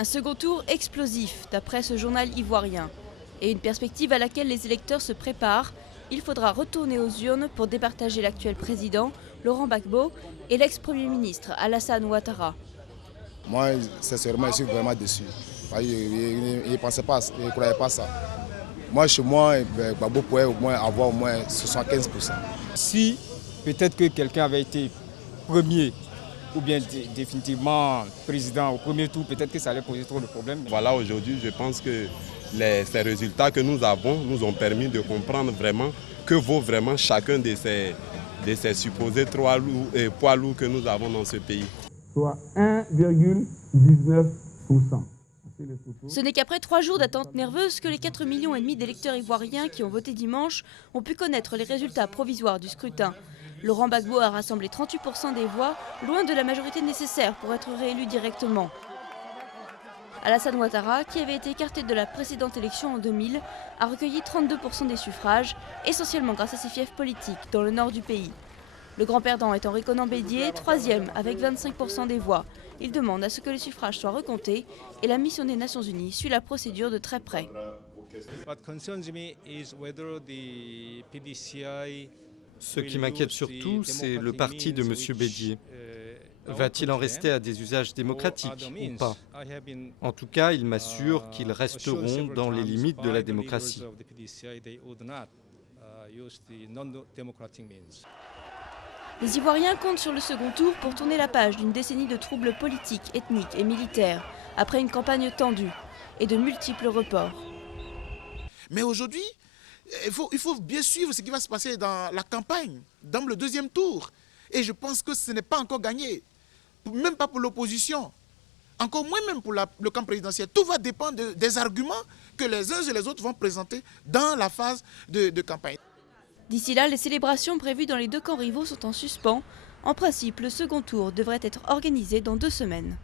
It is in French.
Un second tour explosif, d'après ce journal ivoirien. Et une perspective à laquelle les électeurs se préparent. Il faudra retourner aux urnes pour départager l'actuel président, Laurent Gbagbo, et l'ex-premier ministre, Alassane Ouattara. Moi, sincèrement, je suis vraiment déçu. Je ne pensais pas, je ne croyais pas ça. Moi, chez moi, Gbagbo pourrait au moins avoir au moins 75%. Si peut-être que quelqu'un avait été premier ou bien définitivement président au premier tour, peut-être que ça allait poser trop de problèmes. Voilà, aujourd'hui, je pense que ces résultats que nous avons nous ont permis de comprendre vraiment que vaut vraiment chacun de ces supposés poids lourds que nous avons dans ce pays. Soit 1,19%. Ce n'est qu'après 3 jours d'attente nerveuse que les 4,5 millions d'électeurs ivoiriens qui ont voté dimanche ont pu connaître les résultats provisoires du scrutin. Laurent Gbagbo a rassemblé 38% des voix, loin de la majorité nécessaire pour être réélu directement. Alassane Ouattara, qui avait été écarté de la précédente élection en 2000, a recueilli 32% des suffrages, essentiellement grâce à ses fiefs politiques dans le nord du pays. Le grand perdant est Henri Konan Bédié, 3e avec 25% des voix. Il demande à ce que les suffrages soient recomptés et la mission des Nations Unies suit la procédure de très près. Ce qui m'inquiète surtout, c'est le parti de M. Bédié. Va-t-il en rester à des usages démocratiques ou pas? En tout cas, il m'assure qu'ils resteront dans les limites de la démocratie. Les Ivoiriens comptent sur le second tour pour tourner la page d'une décennie de troubles politiques, ethniques et militaires, après une campagne tendue et de multiples reports. Mais aujourd'hui, il faut bien suivre ce qui va se passer dans la campagne, dans le deuxième tour. Et je pense que ce n'est pas encore gagné, même pas pour l'opposition, encore moins même pour le camp présidentiel. Tout va dépendre des arguments que les uns et les autres vont présenter dans la phase de campagne. D'ici là, les célébrations prévues dans les deux camps rivaux sont en suspens. En principe, le second tour devrait être organisé dans 2 semaines.